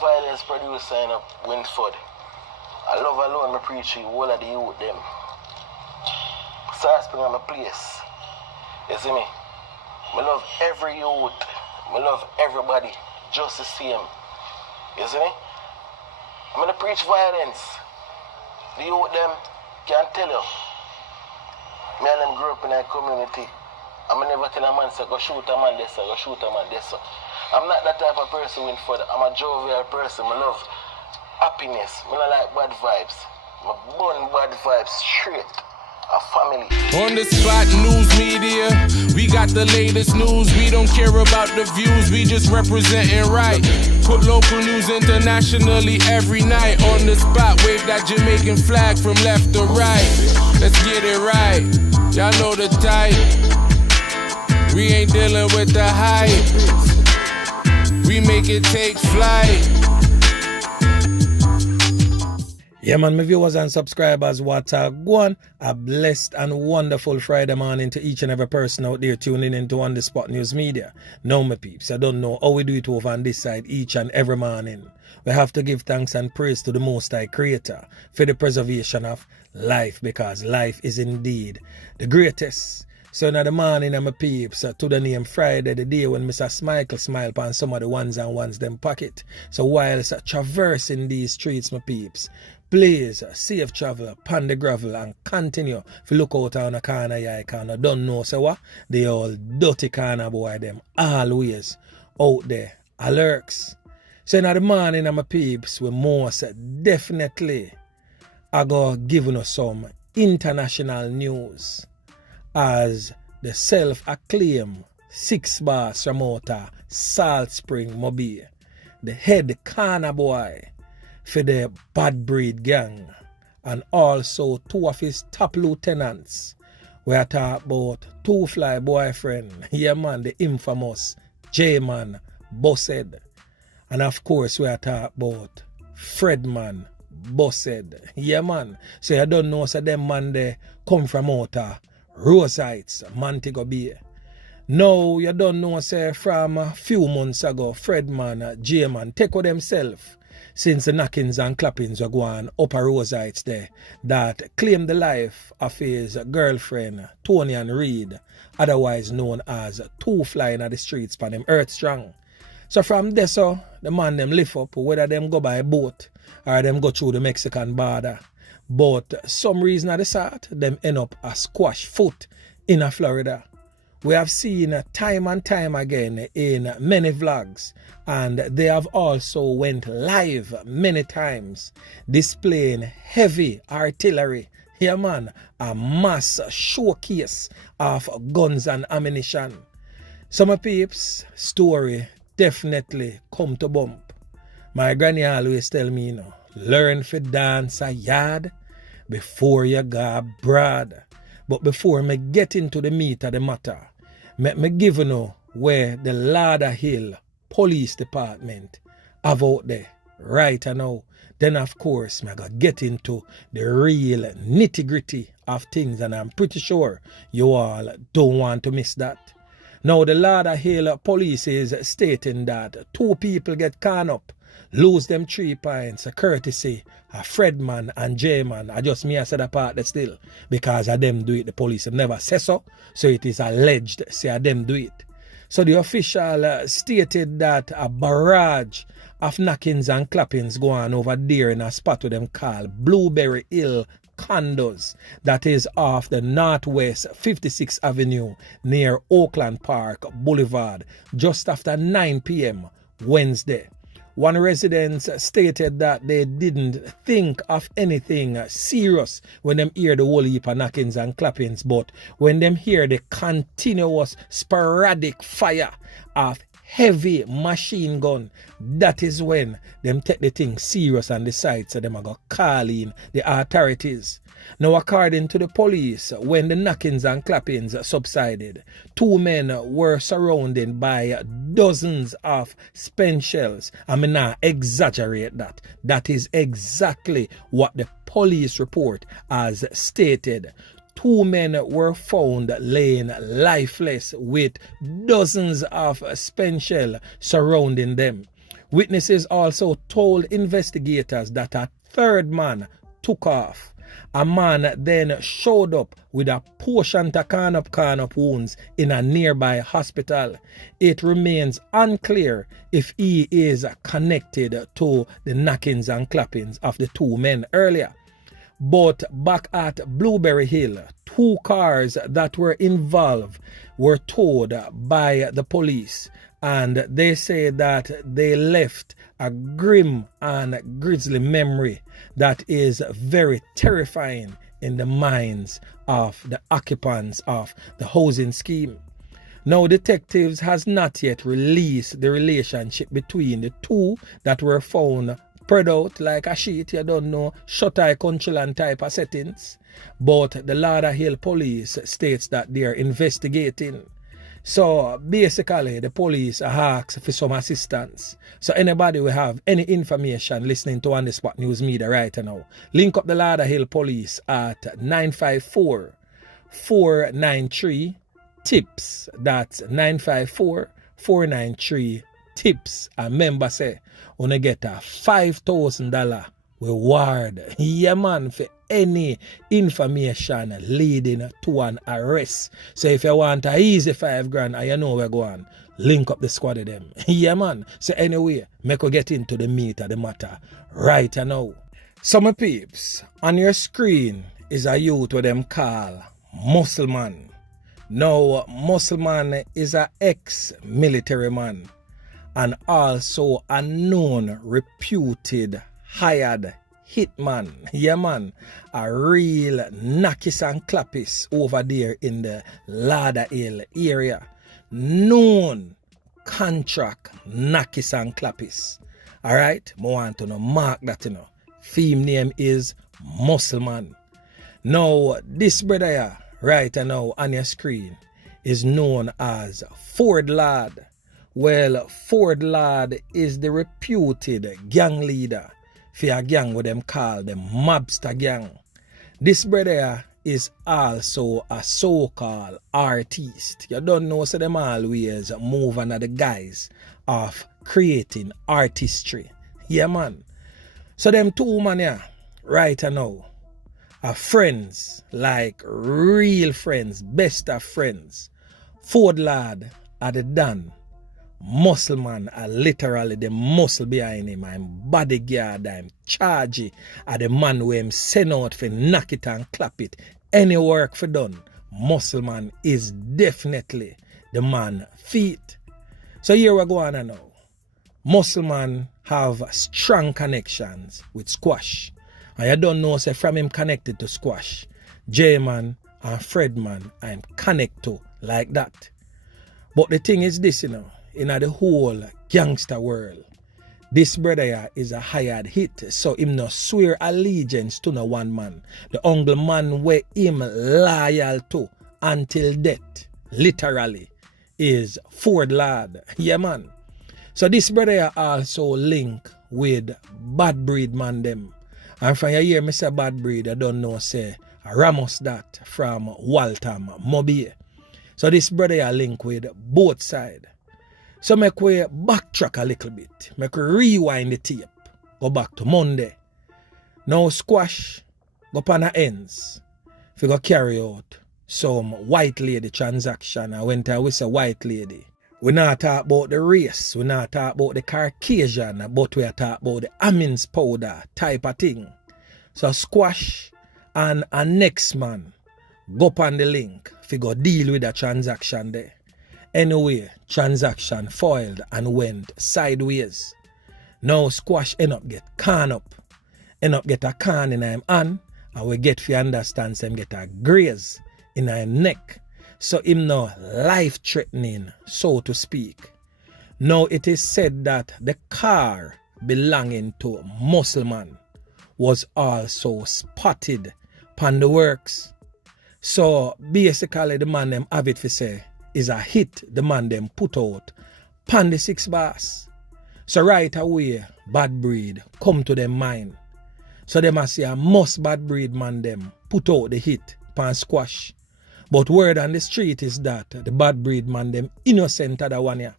violence producer in Winford. I love alone me preach to all of the youth them. Start spring on my place. You see me? I love every youth. I love everybody just the same. You see me? I'm gonna preach violence. The youth them can't tell you. Me and them grew up in a community. I'm never tell a man say go shoot a man this, go shoot a man this. I'm not that type of person Winford. I'm a jovial person. I love happiness. I don't like bad vibes. I burn bad vibes straight. A family. On the spot news media, we got the latest news. We don't care about the views, we just representing right. Put local news internationally every night. On the spot, wave that Jamaican flag from left to right. Let's get it right, y'all know the type. We ain't dealing with the hype. We make it take flight. Yeah, man, my viewers and subscribers, what a blessed and wonderful Friday morning to each and every person out there tuning into On The Spot News Media. Now, my peeps, I don't know how we do it over on this side each and every morning. We have to give thanks and praise to the Most High Creator for the preservation of life, because life is indeed the greatest. So now the morning, my peeps, to the name Friday, the day when Mr. Smile upon some of the ones and ones them pocket. So whilst traversing these streets, my peeps, please safe travel upon the gravel and continue to look out on the corner yeah, corner. Don't know so what? The old dirty corner boy them always out there. Alerts. So now the morning, my peeps, we most definitely are going to give us some international news. As the self-acclaimed 6-bar promoter Salt Spring Mobile, the head corner boy for the Bad Breed Gang, and also 2 of his top lieutenants. We are talking about 2 fly boyfriend, yeah man, the infamous JMan FREDMan. And of course we are talking about FREDMan Bossed, yeah man. So you don't know, so them man they come from out Rose Heights, Montego Bay. Now, you don't know, say, from a few months ago, FREDMan, JMan, take with themselves, since the knockings and clappings were going up a Rose Heights there, that claimed the life of his girlfriend, Tony and Reed, otherwise known as 2 flying at the streets for them Earth Strong. So from there, so, the man them lift up, whether them go by boat or them go through the Mexican border. But some reason at the start, them end up a squash foot in Florida. We have seen time and time again in many vlogs, and they have also went live many times displaying heavy artillery. Here man, a mass showcase of guns and ammunition. Some peeps story definitely come to bump. My granny always tell me, learn to dance a yard before you go abroad. But before me get into the meat of the matter, me give you where the Lauderhill Police Department have out there right now. Then of course, me gotta get into the real nitty-gritty of things, and I'm pretty sure you all don't want to miss that. Now the Lauderhill police is stating that 2 people get caught up, lose them 3 points, courtesy of FREDMan and JMan. I just me I said that part that still, because of them do it. The police have never said so it is alleged say them do it. So the official stated that a barrage of knockings and clappings go on over there in a spot with them called Blueberry Hill Condos, that is off the Northwest 56th Avenue near Oakland Park Boulevard, just after 9 p.m. Wednesday. One resident stated that they didn't think of anything serious when them hear the whole heap of knockings and clappings, but when them hear the continuous sporadic fire of heavy machine gun, that is when them take the thing serious and decide so them are going to call in the authorities. Now, according to the police, when the knockings and clappings subsided, 2 men were surrounded by dozens of spent shells. I mean, not exaggerate that. That is exactly what the police report has stated. 2 men were found laying lifeless with dozens of spent shells surrounding them. Witnesses also told investigators that a third man took off. A man then showed up with a portion to corn up wounds in a nearby hospital. It remains unclear if he is connected to the knockings and clappings of the two men earlier. But back at Blueberry Hill, 2 cars that were involved were towed by the police, and they say that they left a grim and grisly memory that is very terrifying in the minds of the occupants of the housing scheme. Now, detectives has not yet released the relationship between the two that were found spread out like a sheet, you don't know, shut-eye countryland type of settings. But the Lauderhill police states that they are investigating. So basically, the police ask for some assistance. So anybody will have any information listening to On The Spot News Media right now, link up the Lauderhill police at 954-493-TIPS. That's 954-493-TIPS. And remember, say, when you get a $5,000 reward, yeah man, for any information leading to an arrest. So if you want a easy $5,000 and you know where going, link up the squad of them. Yeah man. So anyway, make we get into the meat of the matter right now. So my peeps, on your screen is a youth what them call MUSLMan. Now, MUSLMan is a ex-military man and also a known, reputed, hired hitman. Yeah man, a real knockis and clappis over there in the Lauderhill area. Known contract knockis and clappis. Alright, I want to know, mark that you know. Theme name is MUSLMan. Now, this brother here, right now on your screen, is known as FORDlawd. Well, FORDlawd is the reputed gang leader for a gang what them call the mobster gang. This brother is also a so-called artist. You don't know, so them always move under the guise of creating artistry. Yeah man. So them two man here, right now, are friends, like real friends, best of friends. FORDlawd are the Don. MUSLMan are literally the muscle behind him. I'm bodyguard, I'm chargy, are the man who him send out for knock it and clap it. Any work for done, MUSLMan is definitely the man feet. So here we go on now. MUSLMan have strong connections with Squash. And you don't know, say from him connected to Squash, JMan and FREDMan I'm connect to like that. But the thing is this, you know, in the whole gangster world, this brother here is a hired hit, so him no swear allegiance to no one man. The only man where him loyal to until death, literally, is FORDlawd. Yeah man. So this brother here also link with bad breed man them. And from you hear me say bad breed, I don't know say Ramos that from Waltham, Mobile. So this brother here link with both sides. So make we backtrack a little bit. Make we rewind the tape. Go back to Monday. Now Squash go on the ends. If you go carry out some white lady transaction. I went to with a white lady. We not talk about the race. We not talk about the Caucasian. But we talk about the amins powder type of thing. So Squash and a next man go on the link. If you go deal with the transaction there. Anyway, transaction foiled and went sideways. Now Squash end up get can up. End up get a can in him hand. And we get fi understand him get a graze in him neck. So him now life threatening, so to speak. Now it is said that the car belonging to MUSLMan was also spotted upon the works. So basically the man them have it for say is a hit the man them put out pan the 6 bars. So right away, bad breed come to them mind. So they must say a most bad breed man them put out the hit pan Squash. But word on the street is that the bad breed man them innocent of that one here.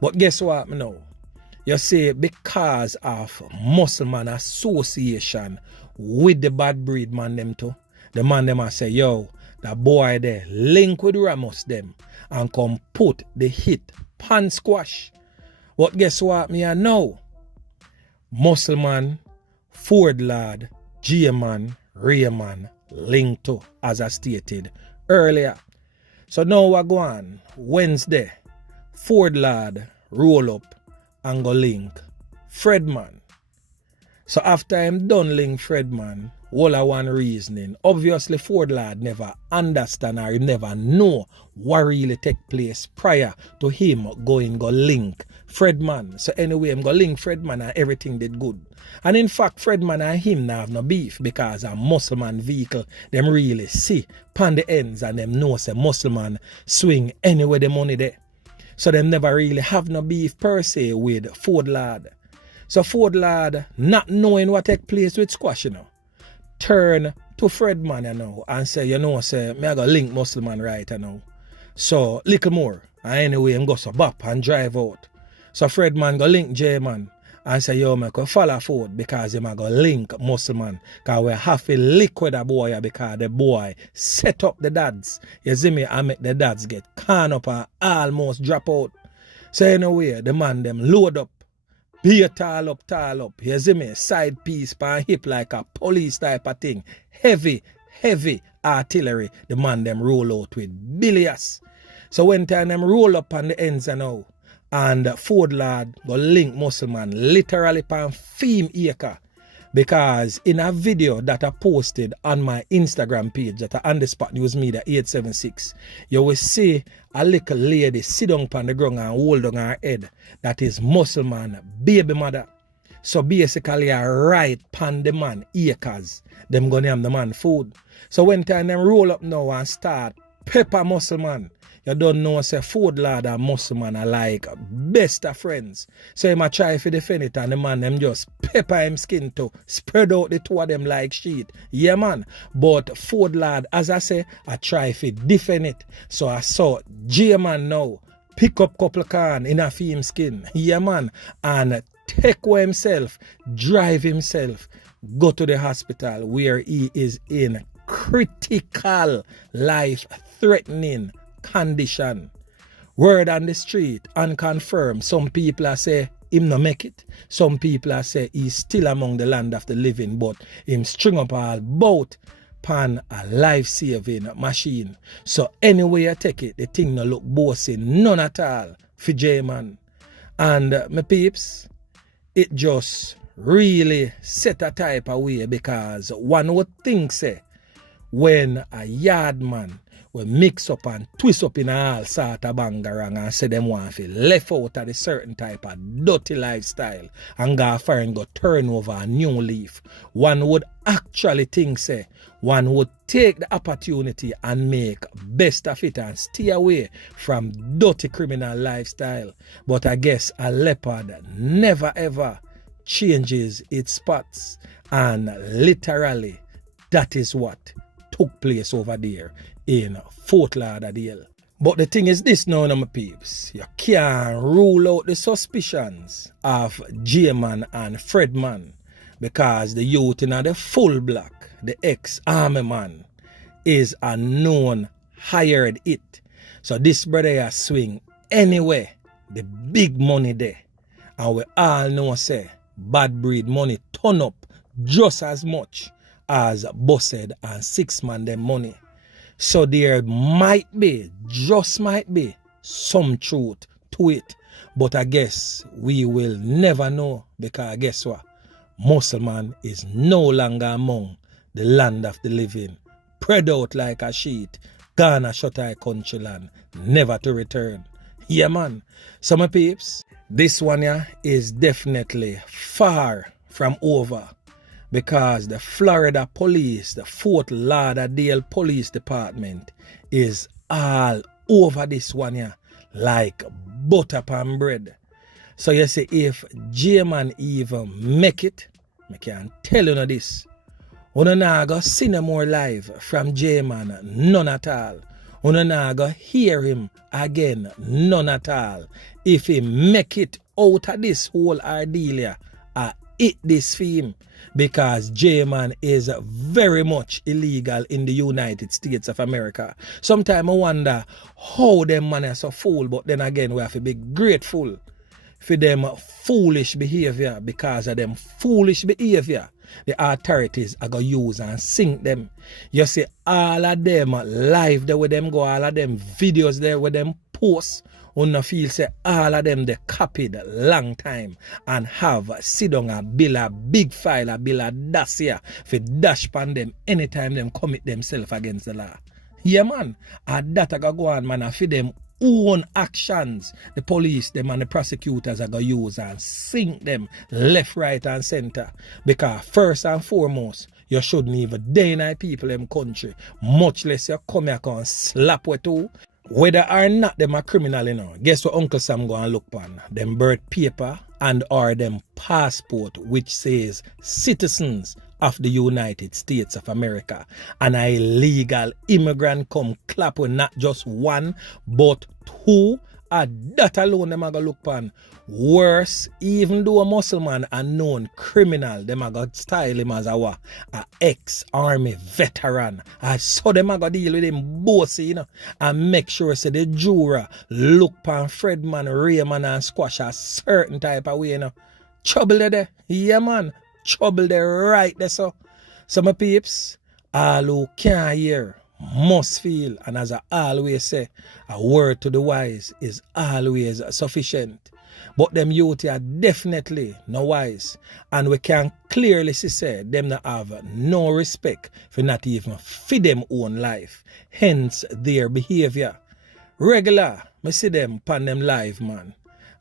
But guess what now? You see, because of MUSLMan association with the bad breed man them too, the man them a say, yo, that boy there link with Ramos them and come put the hit pan squash. But guess what me I know? MUSLMan, FORDlawd, JMan FREDMan link to, as I stated earlier. So now we go on Wednesday, FORDlawd roll up and go link FREDMan. So after I'm done link FREDMan, all I one reasoning, obviously FORDlawd never understand or he never know what really take place prior to him going go link FREDMan. So anyway, I'm go link FREDMan and everything did good. And in fact, FREDMan and him now have no beef because a MUSLMan vehicle, them really see pan the ends and them know say MUSLMan swing anywhere the money there. So them never really have no beef per se with FORDlawd. So FORDlawd, not knowing what take place with squash, you know, turn to FREDMan, you know, and say, you know, say, me I go link MUSLMan right, you know. So, little more. And anyway, I'm go so bop and drive out. So FREDMan go link JMan and say, yo, me go follow Ford because him a go link MUSLMan. Because we have to liquid the boy because the boy set up the dads. You see me, I make the dads get can up and almost drop out. So anyway, the man them load up. Be a tall up. You see me? Side piece pan hip like a police type of thing. Heavy artillery. The man them roll out with billions. So when time them roll up on the ends and now, and FORDlawd go link MUSLMan literally pan Feme acre. Because in a video that I posted on my Instagram page that I on the spot news media 876, you will see a little lady sit down on the ground and hold on her head. That is MUSLMan baby mother. So basically a right pan the man acres. Them gonna have the man food. So when time them roll up now and start pepper MUSLMan, you don't know say FORDlawd and MUSLMan are like best of friends. So him a try to defend it and the man them just pepper him skin to spread out the two of them like sheet. Yeah man. But FORDlawd, as I say, I try to defend it. So I saw JMan now pick up couple can in a Feme skin. Yeah man. And take away himself, drive himself, go to the hospital where he is in critical life-threatening condition. Word on the street, unconfirmed. Some people are say him no make it. Some people are say he's still among the land of the living, but him string up all boat pan a life-saving machine. So anyway I take it, the thing no look bossy, none at all for JMan. And my peeps, it just really set a type of way because one would think say when a yard man will mix up and twist up in all sort of bangarang and say them want to left out of a certain type of dirty lifestyle and go far and go turn over a new leaf. One would actually think say one would take the opportunity and make best of it and stay away from dirty criminal lifestyle. But I guess a leopard never ever changes its spots, and literally that is what took place over there in Fort Lauderdale. But the thing is this now, my peeps, you can't rule out the suspicions of JMan and FREDMan because the youth in the full black, the ex-army man, is a known hired it. So this brother has swing anywhere, the big money there. And we all know say bad breed money turn up just as much as Bossed and 6 man them money. So there might be, just might be, some truth to it. But I guess we will never know because guess what? MUSLMan is no longer among the land of the living. Spread out like a sheet, gone a shut eye country land, never to return. Yeah man. So my peeps, this one here is definitely far from over. Because the Florida police, the Fort Lauderdale Police Department is all over this one here like butter pan bread. So you see if JMan even make it, I can tell you this. You not go see no more live from JMan, none at all. You not go hear him again, none at all. If he make it out of this whole ordeal here, I hit this theme because JMan is very much illegal in the United States of America. Sometimes I wonder how them man are so fool, but then again we have to be grateful for them foolish behavior. Because of them foolish behavior, the authorities are going to use and sink them. You see all of them live there with them go, all of them videos there with them post. Una feel say all of them they copied long time and have sit down and build a big file, a build a dossier for dash pan them anytime them commit themselves against the law. Yeah man, and that I go on man, for them own actions, the police, them and the prosecutors are going to use and sink them left, right and center. Because first and foremost, you shouldn't even deny people in country, much less you come here and slap with two. Whether or not them a criminal, you know, guess what Uncle Sam go and look on? Them birth paper and or them passport which says citizens of the United States of America. And a illegal immigrant come Clapweh not just one but two. That alone them a go look on. Worse, even though a MUSLMan a known criminal, them a go style him as a ex-army veteran. And so them a go deal with him bossy, you know, and make sure say the juror look pan FREDMan, RayMan and squash a certain type of way, you know. Trouble there. Yeah man, trouble there right there so. So my peeps, all who can't hear must feel, and as I always say, a word to the wise is always sufficient. But them youth are definitely no wise, and we can clearly see say them not have no respect for not even for them own life, hence their behavior. Regular, me see them pan them live man.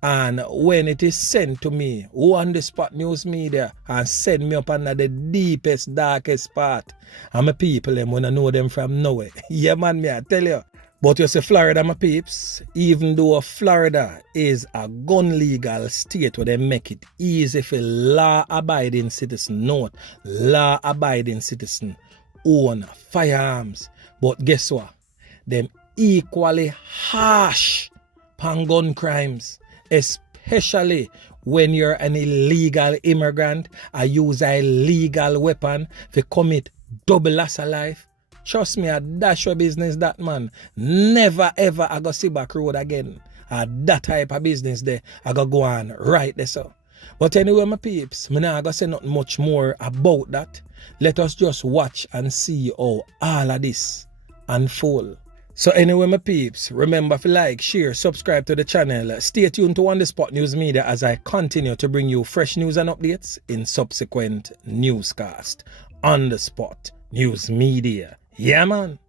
And when it is sent to me, on the spot news media, and send me up under the deepest, darkest part, and my people them wanna know them from nowhere. Yeah man, me I tell you. But you see Florida, my peeps, even though Florida is a gun legal state where they make it easy for law-abiding citizens, not law-abiding citizens, own firearms. But guess what? Them equally harsh pan gun crimes. Especially when you're an illegal immigrant and use a legal weapon to commit double loss of life. Trust me, I dash your business that man. Never ever I go see back road again. That type of business there, I go on right there so. But anyway, my peeps, me not gonna say nothing much more about that. Let us just watch and see how all of this unfold. So anyway, my peeps, remember to like, share, subscribe to the channel. Stay tuned to On The Spot News Media as I continue to bring you fresh news and updates in subsequent newscast. On The Spot News Media. Yeah, man.